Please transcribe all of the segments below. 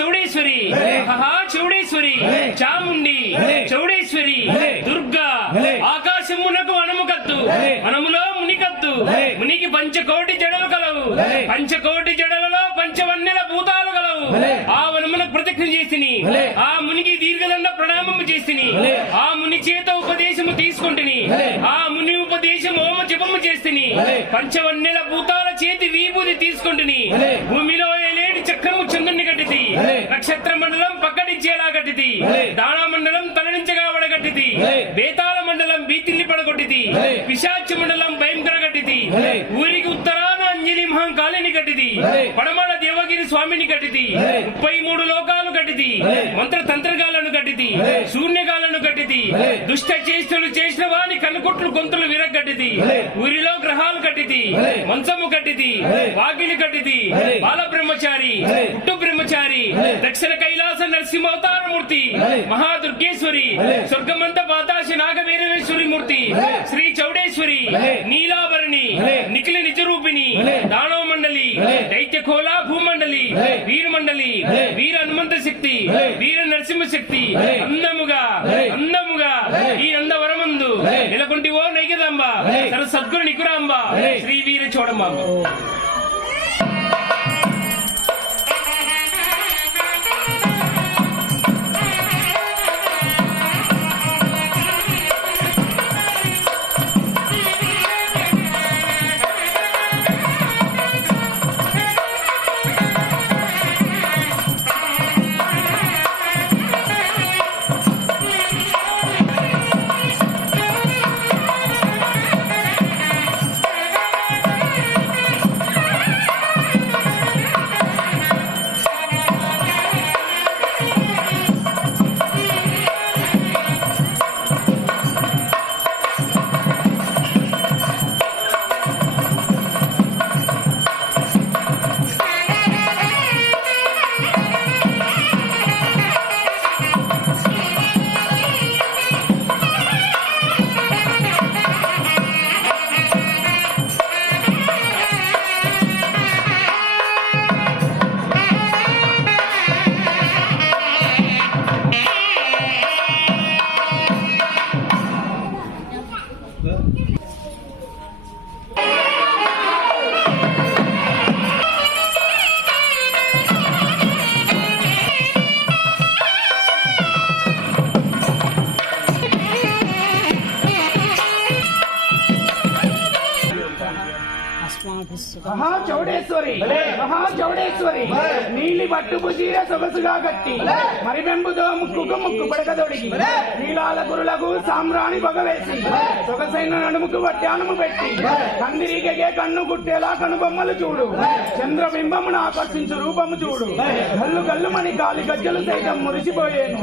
చౌడేశ్వరి. చౌడేశ్వరి. చాముండి. చౌడేశ్వరి. దుర్గా. ఆకాశమునకు అనముకత్తు అనములో మునికత్తు. మునికి పంచకోటి జడలు కలవు. పంచకోటి జడలలో పంచవన్నెల భూతాలు కలవు. ఆ వనమునకు ప్రతిజ్ఞ చేసిని. ఆ మునికి దీర్ఘదండ ప్రణామము చేసిని. ఆ ముని చేత ఉపదేశము తీసుకుంటుని. ఆ ముని ఉపదేశం ఓమ జపము చేసిని. పంచవన్నెల భూతాల చేతి విభూతి తీసుకుంటుని. భూమిలో నక్షత్ర మండలం పక్కడించేలా కట్టిది దానా మండలం తలనించగా వడగట్టిది బేతాళ మండలం బీతిల్లి పడగొట్టిది పిశాచి మండలం భయంకర కట్టిది ఊరికి ఉత్తరాన అంజలి మహంకాళిని కట్టిది పడమల దేవగిరి స్వామిని కట్టిది ముప్పై మూడు లోకాలు కట్టిది మంత్ర తంత్రగాలను కట్టిది శూన్యగాలను కట్టిది దుష్ట చేష్టలు చేసిన వాని కనుకొట్లు గొంతులు విరగట్టిది ఊరిలో గ్రహాలు కట్టిది మంచము కట్టిది వాకిలి కట్టిది బాల బ్రహ్మచారి పుట్టు బ్రహ్మచారి దక్షిణ కైలాస నరసింహావతారమూర్తి మహాదుర్గేశ్వరి స్వర్గమంత పాతాశి నాగవీరేశ్వరి మూర్తి శ్రీ చౌడేశ్వరి నీలాభరణి నిఖిల నిజ రూపిణి దానవ మండలి దైత్య కోలా భూమండలి వీర మండలి వీర హనుమంత శక్తి వీర నరసింహ శక్తి అందముగా అందముగా ఈ నందవరమందు నెలకొంటి ఓ నైకదాంబ సర సద్గురు నికురాంబ శ్రీ వీర చోడమాంబ. మహా చౌడేశ్వరి. మహా చౌడేశ్వరి. నీలి పట్టు బుజీర సొగసుగా గట్టి మరిబెంబుతో ముక్కుకు ముక్కు పడకదొడిగి నీలాల గురులకు సామ్రాణి పొగవేసి సొగసైన నడుముకు వడ్డానము పెట్టి కందిరీగగే కన్ను గుట్టేలా కనుబొమ్మలు చూడు. చంద్రబింబమును ఆకర్షించు రూపము చూడు. గల్లు గల్లుమని గాలి గజ్జలు సైతం మురిసిపోయేను.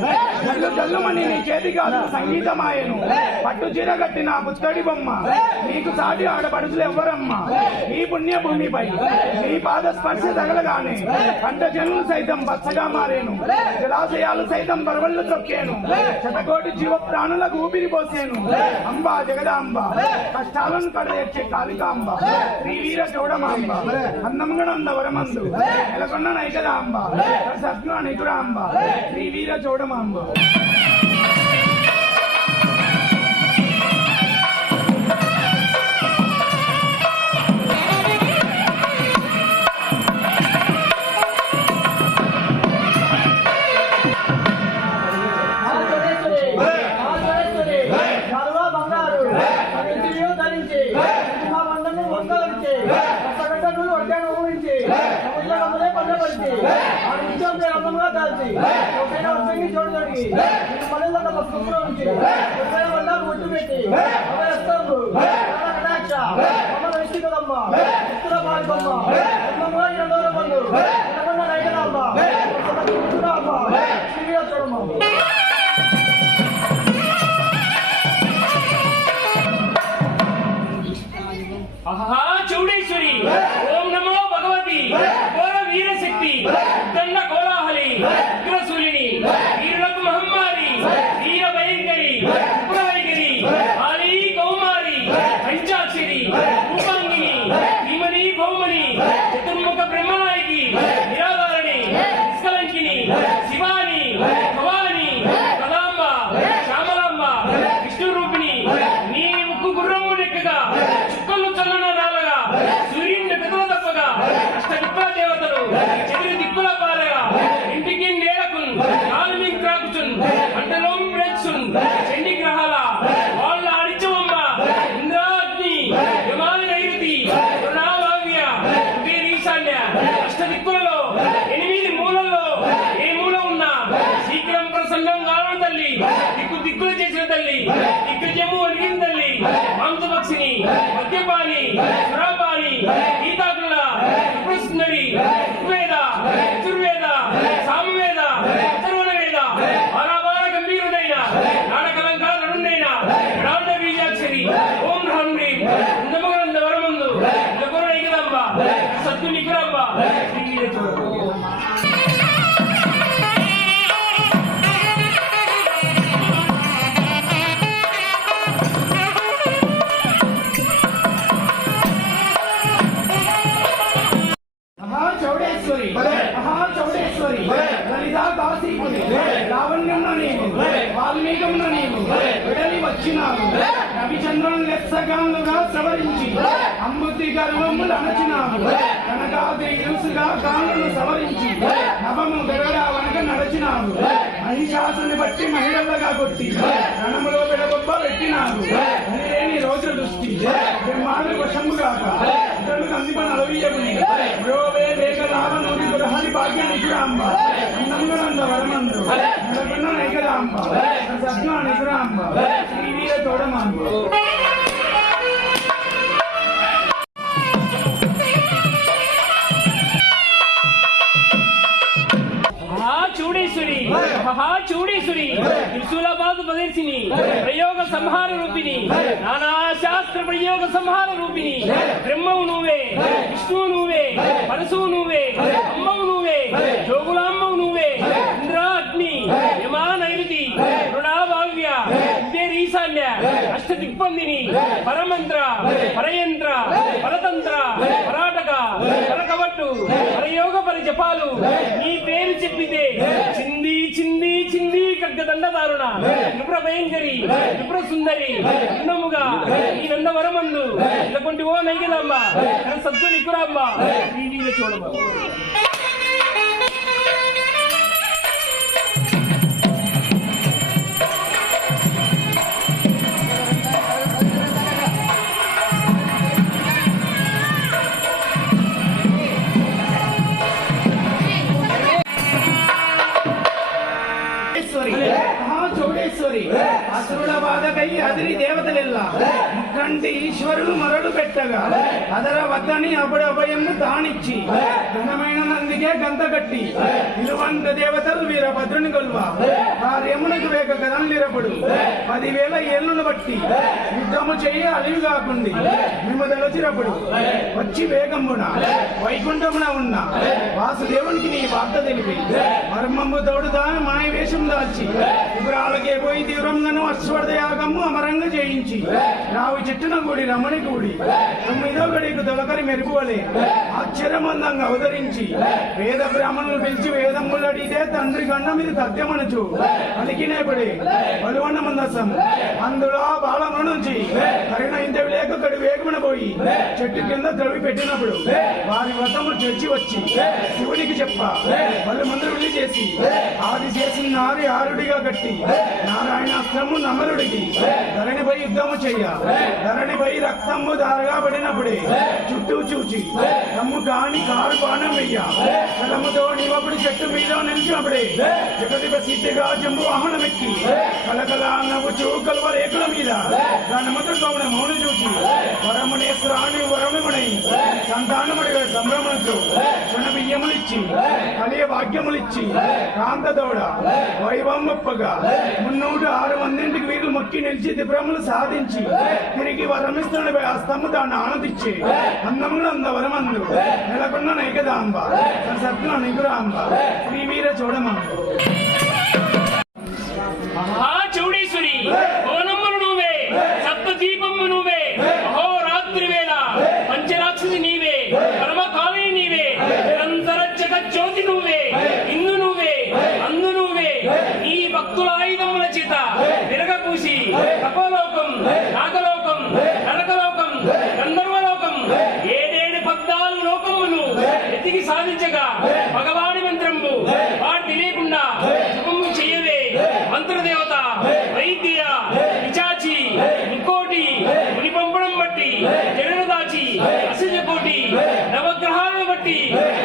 గల్లు గల్లుమని నీ చేతి కాదు సంగీతమాయను. పట్టు చీర కట్టిన పుత్తడి బొమ్మ. నీకు సాటి ఆడపడుచులు ఎవ్వరమ్మా. ఈ పుణ్య భూమిపై నీ పాద స్పర్శ తగలగానే పంట జనులు సైతం పచ్చగా మారేను. జలాశయాలు సైతం బరవళ్ళు తొక్కేను శతకోటి జీవ ప్రాణులకు ఊపిరి పోసేను. అంబా జగదాంబ కష్టాలను కడతీర్చే కాళికాంబ శ్రీ వీర చౌడమాంబ అందముగనంద వరమందు నెలకొండ నైకదాంబ సద్గుణ నిగురాంబ శ్రీ వీర చౌడమాంబ. ತನ್ನ ಕೋಲಾಹಲಿ ಸುಲಿನಿ ಮಹಮ್ಮಾರಿ ವೀರ ಭಯಂಕರಿ Amen. వాల్మీకమున నీవు విడలి వచ్చినావు రవిచంద్రుని లెత్సగానుగా సవరించి. అమృతి గర్వములు అణచినావు కనకాద్రి ఇరుసుగా కానులను సవరించి. నవము గరడ వనక నడచినావు మహిషాసుని బట్టి మహిళలుగా కొట్టి. రణములో విడగొప్ప పెట్టినావు లేని రోజు దృష్టి బ్రహ్మాండ వశముగాక. ఇతడు కందిప నలవీయముని. రోవే వేగ రావణుడి గృహాన్ని భాగ్యాన్ని నిజరాంబ నందనంద వరమందు నడపన్న నైకరాంబ నిజరాంబ శ్రీవీర తోడమాంబ మహా చూడేశ్వరి మహా చూడేశ్వరి త్రిశూలబాదు ప్రదర్శిని ప్రయోగ సంహార రూపిణి నానా శాస్త్ర ప్రయోగ సంహార రూపిణి బ్రహ్మవు నువ్వే విష్ణువు నువ్వే పరశువు నువ్వే అమ్మవు నువ్వే జోగులామ్మవు నువ్వే దిగ్బందిని పరమంత్ర పరయంత్ర పరతంత్ర పరాటక పరకవట్టు పరయోగ పరిజపాలు నీ పేరు చెప్పితే చింది చింది చింది కగ్గదండ దారుణ విప్ర భయంకరి విప్ర సుందరి ఉన్నముగా ఈ నందవరమందు ఇలాంటి ఓ నైగదమ్మ సద్దు నికురామ్మ టీవీలో చూడమ్మ నందికే గంత కట్టి నిలువంత దేవతలు వీరభద్రుని కొలువ కార్యమునకు వేగ కథను నిరపడు పదివేల ఏళ్ళను బట్టి యుద్ధము చేయ అలివి కాకుండి మిమ్మదలు చిరపడు వచ్చి వేగమున వైకుంఠమున ఉన్న వాసుదేవునికి నీ వార్త తెలిపి. మర్మము తోడుదా మాయ వేషం దాల్చి వివరాలకే పోయి తీవ్రంగాను అశ్వర్ధయాగము అమరంగా చేయించి రావి చెట్టున కూడి రమణి కూడి తొమ్మిదో గడికి తొలకరి మెరుపువలే ఆశ్చర్యమందంగా అవతరించి వేద బ్రాహ్మణులు పిలిచి వేదములు అడిగితే తండ్రి కన్నా మీరు తథ్యమనచు పలికినేపడి బలువన్న మందసం అందులో బాలముల నుంచి కరిణ ఇంత లేక కడివే వేగమున పోయి చెట్టు కింద ద్రవి పెట్టినప్పుడు వారి వ్రతము తెచ్చి వచ్చి శివుడికి చెప్ప. వాళ్ళు మంత్రుడి చేసి ఆది చేసిన నారి ఆరుడిగా కట్టి నారాయణాస్త్రము నమరుడికి ధరణిపై యుద్ధము చెయ్య ధరణిపై రక్తము దారగా పడినప్పుడే చుట్టూ చూచి తమ్ము కాని కారు బాణం వెయ్య. కలముతో నీవప్పుడు చెట్టు మీద నిలిచినప్పుడే జగదిప సీతగా జంబు వాహనం ఎక్కి కలకల నవ్వుచు కలువ రేకుల మీద ధనమత గౌణ మౌన చూచి వరమునేశ్వరాన్ని వరమునై. సంతానముడిగా సంభ్రమంతో క్షణబియ్యములిచ్చి కలియ భాగ్యములిచ్చి కాంత వైభవం గొప్పగా మున్నూట ఆరు మందింటికి వీళ్ళు మొక్కి నిలిచి దిబ్రములు సాధించి తిరిగి వరమిస్తున్న హస్తము దాన్ని ఆనందించి అందములు అంద వరమందు నెలకొన్న నైకదాంబ సత్న నిగురాంబ శ్రీవీర చూడమ మహా ఎతికి సాధించగా భగవాని మంత్రము వాడు తెలియకుండా జపము చెయ్యవే మంత్రదేవత వైద్య పిచాచి ముక్కోటి ముని పంపడం బట్టి జడను దాచి అసజ కోటి నవగ్రహాలను బట్టి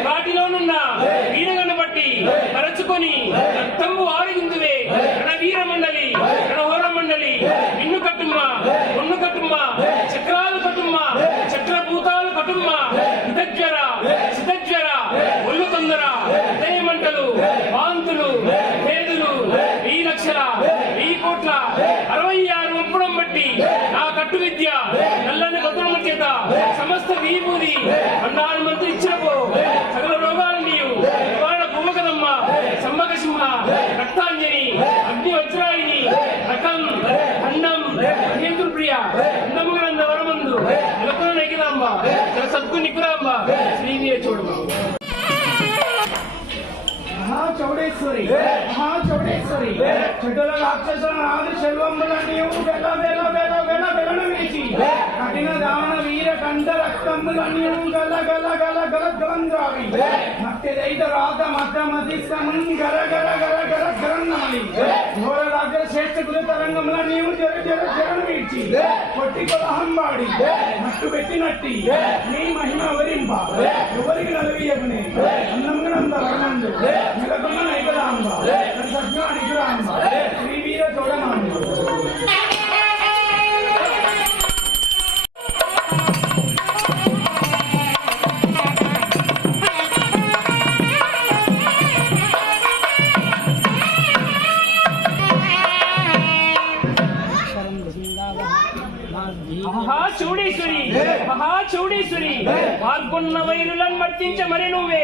వాటిలోనున్న వీరగను బట్టి పరచుకొని రక్తంబు ఆరగిందువే. రణవీర మండలి రణహోర మండలి నిన్ను కట్టుమ్మ ఒన్ను కట్టుమ్మ ఆరు ఒప్పుడం బట్టి. నా కట్టు విద్య నల్లని భద్రమ చేత సమస్త వీపుది పన్నాడు మంత్రి ఇచ్చినపో సకల రోగాలు నీవు నివారణ భూమకదమ్మ సమ్మక సింహ రక్తాంజని అగ్ని వజ్రాయిని రకం అన్నం మహేంద్ర ప్రియ అందముగనంద వరమందు నిలకొన నైకిదాంబ సద్గు నికురాంబ శ్రీనియ చూడమ్మ మహాచౌడేశ్వరి మహాచౌడేశ్వరి చెడుల రాక్షసుల నాది సెల్వముల నీవు వెల వెల వెల వెల వెలన వేచి కఠిన దాన వీర కంఠ రక్తముల నీవు గల గల గల గల గలంద్రావి మట్టి రైత రాత మత మతిస్తమం గర గర గర గర గరంగమని ఘోర రాజ శ్రేష్ఠ కుల తరంగముల నీవు జర జర జరను వీడ్చి కొట్టి కొలహంబాడి మట్టు పెట్టినట్టి నీ మహిమ వరింప ఎవరికి నలవీయకునే అన్నంగనంద వర్ణందు నిలకొన్న నైకదాంబ సజ్ఞ అనికురాంబ శ్రీ వీర చోడమాంబ మహాచౌడేశ్వరి మహాచౌడేశ్వరి పాల్గొన్న వైరులను మర్చించ మరి నువ్వే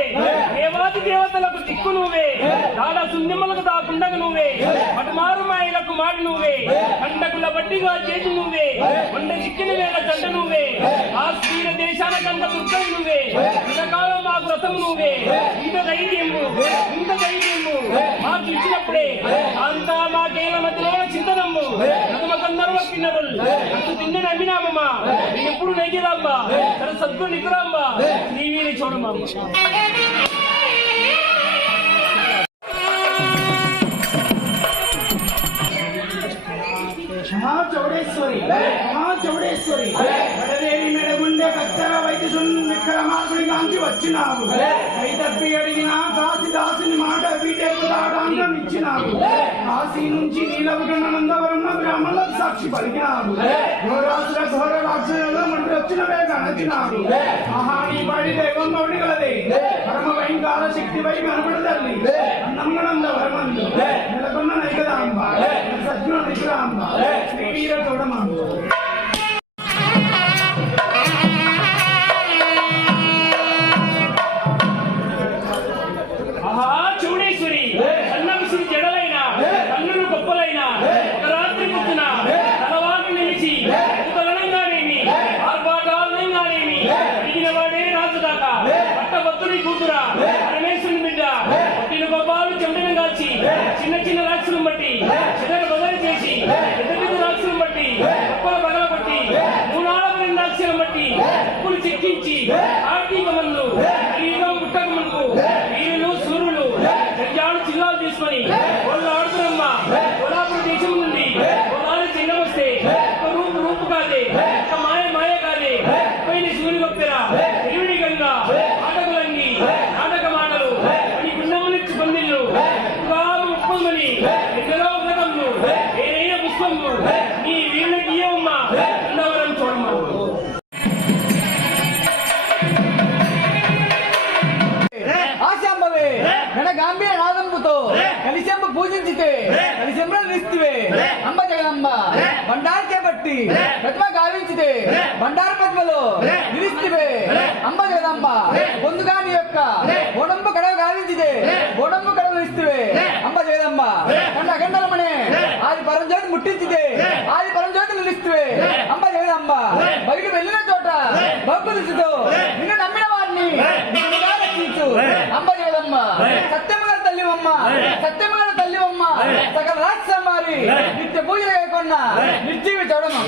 దేవాది దేవతలకు దిక్కు నువ్వే. దాడా సున్నిమలకు దాకుండగ నువ్వే. పటమారు మాయలకు మాట నువ్వే. కండకుల బట్టిగా చేతి నువ్వే. కొండ చిక్కిన వేళ గంట నువ్వే. ఆ స్త్రీల దేశాల గంట దుర్గం నువ్వే. ఇంతకాలం మాకు రథం నువ్వే. ఇంత ధైర్యము ఇంత ధైర్యము మాకు ఇచ్చినప్పుడే అంతా మాకేల మధ్యలో చింతనమ్ము ప్రథమ కందర్వ కిన్నరుల్. అటు తిండి నమ్మినామమ్మా నేను ఎప్పుడు నెగ్గిరామ్మా తన సద్గు నికురామ్మా నీ వీరి చూడమ్మా మహాచౌడేశ్వరి మహాచౌడేశ్వరి వడదేవి మెడగుండె కత్తెర వైద్యున్ విక్రమార్కుడి గాంచి వచ్చినావు కైతప్పి అడిగిన కాశీ దాసుని మాట వీటెక్కు దాటాంగం ఇచ్చినావు కాశీ నుంచి నీలవుగనందవరం బ్రాహ్మణులకు సాక్షి పలికినావు ఘోరాసుర ఘోర రాక్షసులలో మనకు వచ్చిన వేగ నచ్చినావు మహాని పడి దైవం పౌడి కలదే పరమ భయంకార శక్తి వై కనబడదల్లి అన్నంగనంద వరమందు నెలకొన్న నైకదాంబ సజ్ఞ నిగ్రహాంబ శ్రీ వీర చెక్కించి ఆర్థిక మందు కలియుగం పుట్టక ముందు వీరులు సూర్యులు జంజాడు చిల్లాలు తీసుకొని కలిసెంబ పూజించితే కలిసెంబ నిలిస్తివే అంబ జగదంబ బండారు చేపట్టి ప్రతిమ గావించితే బండారు పద్మలో నిలిస్తివే అంబ జగదంబ పొందుగా నీ యొక్క బోడంబు కడవ గావించితే బోడంబు కడవ నిలిస్తివే అంబ జగదంబ కండ అఖండలమనే ఆది పరంజ్యోతి ముట్టించితే ఆది పరంజ్యోతి నిలిస్తివే అంబ జగదంబ బయట వెళ్ళిన చోట భక్తులతో నిన్ను నమ్మిన వారిని రక్షించు జగదమ్మ సత్యమగల సత్యమైన తల్లి అమ్మ సకల రాక్షమారి నిత్య పూజలు కాకుండా నిత్యవి చూడమ్మ